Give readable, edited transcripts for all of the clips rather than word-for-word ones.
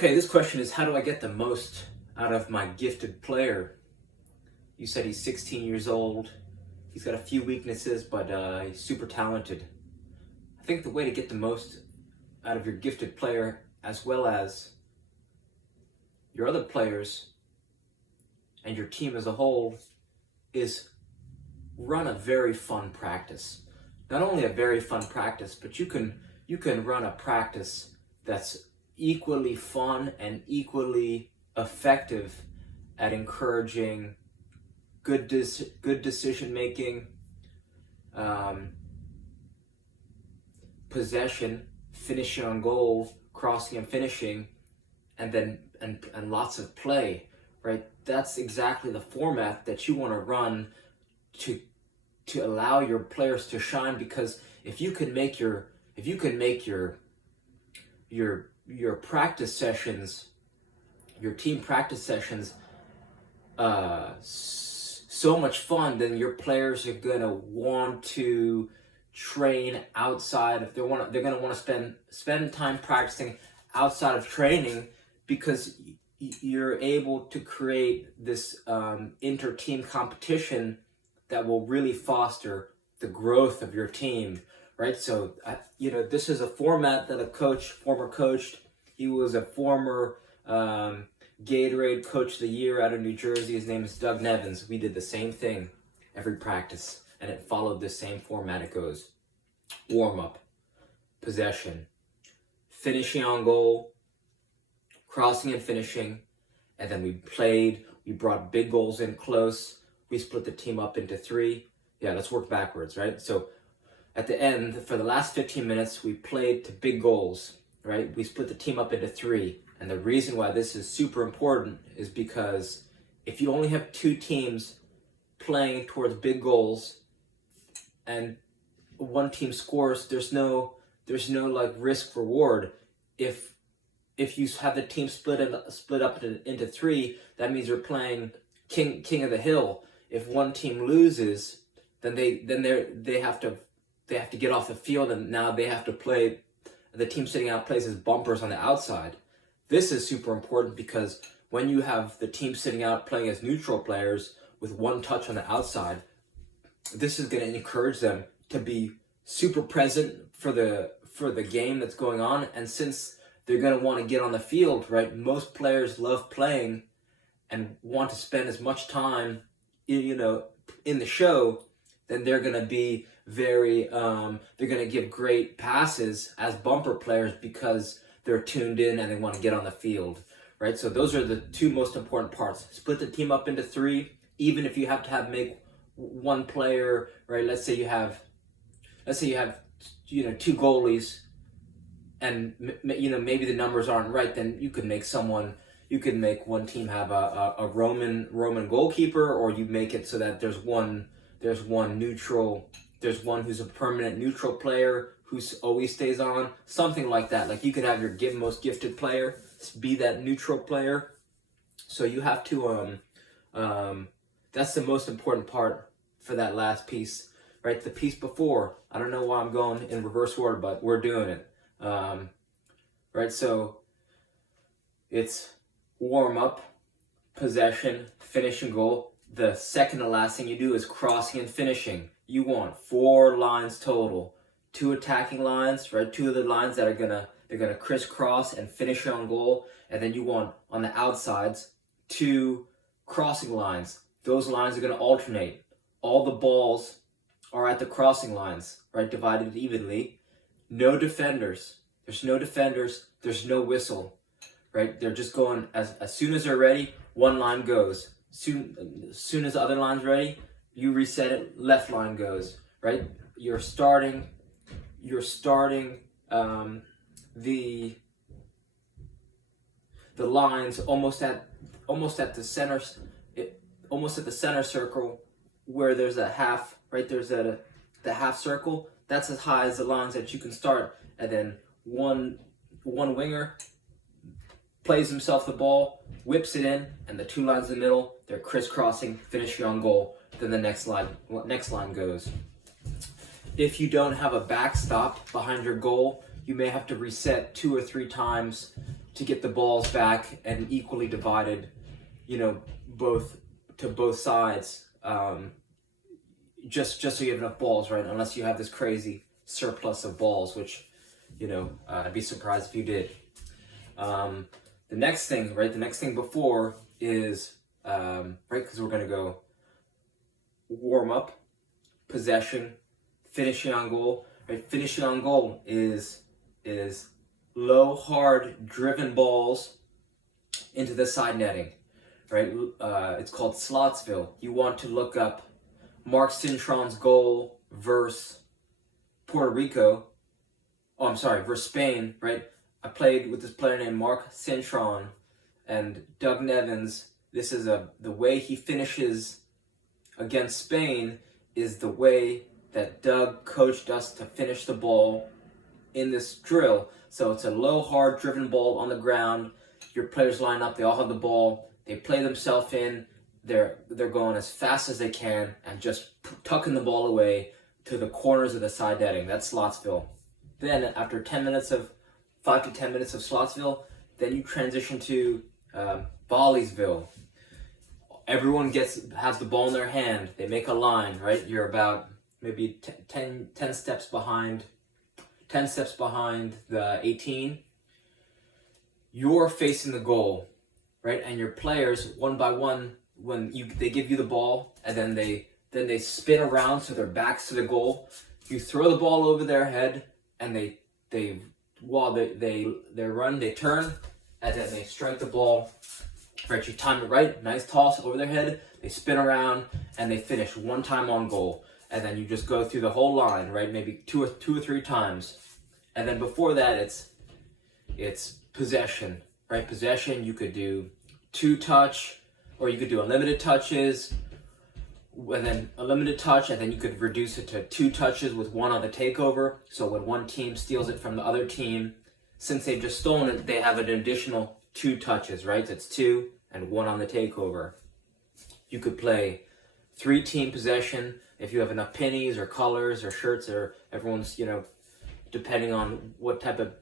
Okay, this question is, how do I get the most out of my gifted player? You said he's 16 years old. He's got a few weaknesses, but he's super talented. I think the way to get the most out of your gifted player, as well as your other players and your team as a whole, is run a very fun practice. Not only a very fun practice, but you can run a practice that's equally fun and equally effective at encouraging good decision making, possession, finishing on goal, crossing and finishing, and then and lots of play. Right? That's exactly the format that you want to run to allow your players to shine. Because if you can make your practice sessions, your team practice sessions, so much fun, then your players are gonna want to train outside. If they're gonna want to spend time practicing outside of training, because you're able to create this inter-team competition that will really foster the growth of your team, right? So, this is a format that former coach, he was a former Gatorade Coach of the Year out of New Jersey. His name is Doug Nevins. We did the same thing every practice, and it followed the same format. It goes warm-up, possession, finishing on goal, crossing and finishing, and then we brought big goals in close. We split the team up into three. Yeah, let's work backwards, right? So at the end, for the last 15 minutes, we played to big goals, right? We split the team up into three. And the reason why this is super important is because if you only have two teams playing towards big goals and one team scores, there's no like risk reward. If you have the team split up into three, that means you're playing king of the hill. If one team loses, then they have to get off the field, and now they have to play. The team sitting out plays as bumpers on the outside. This is super important because when you have the team sitting out playing as neutral players with one touch on the outside, this is going to encourage them to be super present for the game that's going on. And since they're going to want to get on the field, right? Most players love playing and want to spend as much time, in the show. Then they're going to be they're going to give great passes as bumper players because they're tuned in and they want to get on the field, right? So those are the two most important parts. Split the team up into three, even if you have to make one player, right? Let's say you have two goalies, and maybe the numbers aren't right. Then you could make one team have a Roman goalkeeper, or you make it so that there's one neutral. There's one who's a permanent neutral player who always stays on, something like that. Like you could have your most gifted player be that neutral player. So you have to, that's the most important part for that last piece, right? The piece before, I don't know why I'm going in reverse order, but we're doing it, right? So it's warm up, possession, finishing goal. The second to last thing you do is crossing and finishing. You want 4 lines total. 2 attacking lines, right? 2 of the lines that they're gonna crisscross and finish on goal, and then you want on the outsides 2 crossing lines. Those lines are gonna alternate. All the balls are at the crossing lines, right? Divided evenly. No defenders. There's no defenders. There's no whistle, right? They're just going as soon as they're ready. One line goes. Soon as the other line's ready, you reset it. Left line goes, right? You're starting the lines almost at the center circle, where there's a half, right? There's the half circle. That's as high as the lines that you can start, and then one winger plays himself the ball, whips it in, and the 2 lines in the middle, they're crisscrossing, finishing on goal. Then the next line goes. If you don't have a backstop behind your goal, you may have to reset 2 or 3 times to get the balls back and equally divided, both sides. Just so you have enough balls, right? Unless you have this crazy surplus of balls, which, I'd be surprised if you did. The next thing, right? The next thing before is, right? Because we're going to go warm up, possession, finishing on goal. Right? Finishing on goal is low, hard, driven balls into the side netting, right? It's called Slotsville. You want to look up Mark Cintron's goal versus Puerto Rico. Oh, I'm sorry, versus Spain, right? I played with this player named Mark Cintron and Doug Nevins. This is the way he finishes against Spain is the way that Doug coached us to finish the ball in this drill. So it's a low, hard, driven ball on the ground. Your players line up. They all have the ball. They play themselves in. They're going as fast as they can and just tucking the ball away to the corners of the side netting. That's Slotsville. Then after 5 to 10 minutes of Slotsville, then you transition to Volleysville. Everyone has the ball in their hand. They make a line, right? You're about maybe 10 steps behind. 10 steps behind the 18. You're facing the goal, right? And your players, one by one, they give you the ball, and then they spin around so their backs to the goal. You throw the ball over their head, and they run, they turn, and then they strike the ball. Right, you time it right, nice toss over their head. They spin around, and they finish one time on goal. And then you just go through the whole line, right? Maybe two or three times, and then before that, it's possession, right? Possession. You could do 2-touch, or you could do unlimited touches, and then a limited touch, and then you could reduce it to 2 touches with 1 on the takeover. So when one team steals it from the other team, since they've just stolen it, they have an additional 2 touches, right? That's 2 and 1 on the takeover. You could play 3-team possession if you have enough pennies or colors or shirts, or everyone's, depending on what type of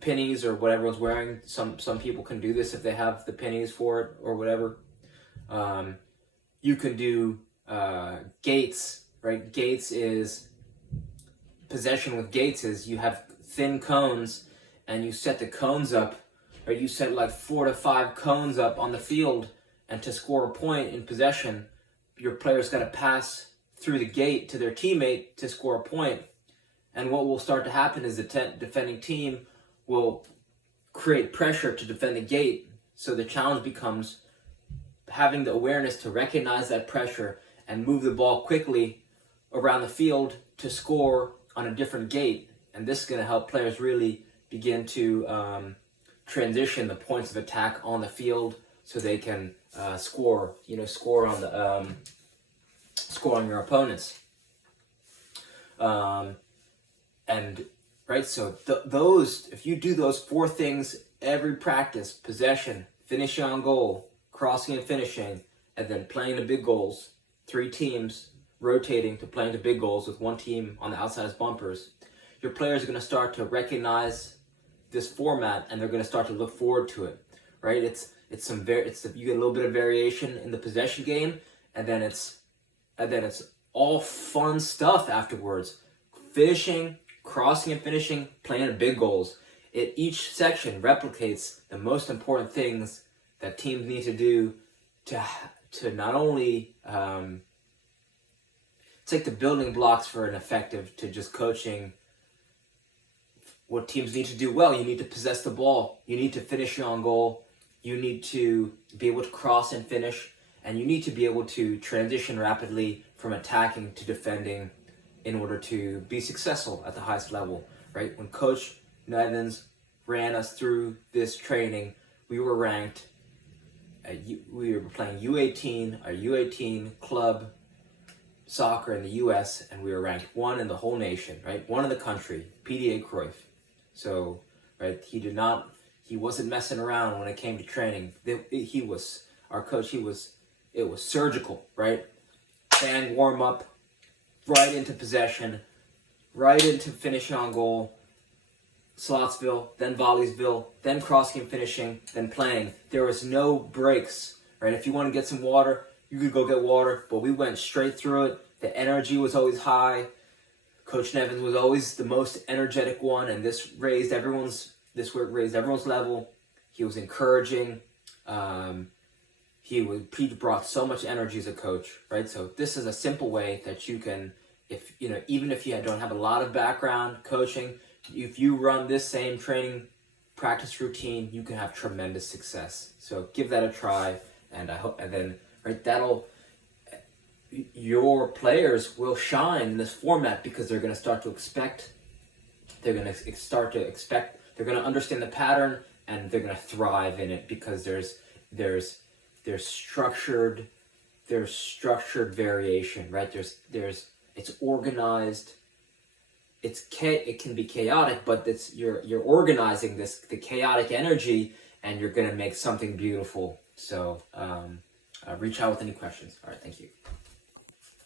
pennies or what everyone's wearing. Some people can do this if they have the pennies for it or whatever. You can do gates, right? Possession with gates is you have thin cones and you set the cones up, or you set like 4 to 5 cones up on the field, and to score a point in possession, your player's got to pass through the gate to their teammate to score a point. And what will start to happen is the defending team will create pressure to defend the gate. So the challenge becomes having the awareness to recognize that pressure and move the ball quickly around the field to score on a different gate. And this is going to help players really begin to transition the points of attack on the field, so they can score on your opponents. And right, so those, if you do those 4 things every practice: possession, finishing on goal, crossing and finishing, and then playing the big goals, 3 teams rotating to playing the big goals with 1 team on the outside as bumpers, your players are going to start to recognize this format, and they're going to start to look forward to it, right? You get a little bit of variation in the possession game, and then it's all fun stuff afterwards. Finishing, crossing and finishing, playing the big goals. Each section replicates the most important things that teams need to do to not only take the building blocks for an effective to just coaching. What teams need to do well: you need to possess the ball, you need to finish on goal, you need to be able to cross and finish, and you need to be able to transition rapidly from attacking to defending in order to be successful at the highest level, right? When Coach Nevins ran us through this training, we were ranked, we were playing U18, our U18 club soccer in the U.S., and we were ranked 1 in the whole nation, right? 1 in the country, PDA Cruyff. So, right, he wasn't messing around when it came to training. It was surgical, right? Bang, warm up, right into possession, right into finishing on goal, Slotsville, then Volleysville, then cross game finishing, then playing. There was no breaks, right? If you want to get some water, you could go get water, but we went straight through it. The energy was always high. Coach Nevins was always the most energetic one, and this work raised everyone's level. He was encouraging. He brought so much energy as a coach, right? So this is a simple way that you can, even if you don't have a lot of background coaching, if you run this same training practice routine, you can have tremendous success. So give that a try, and I hope, and then your players will shine in this format because they're going to start to expect. They're going to understand the pattern, and they're going to thrive in it because there's structured variation, right? It's organized. It can be chaotic, but you're organizing the chaotic energy, and you're going to make something beautiful. So reach out with any questions. All right, thank you.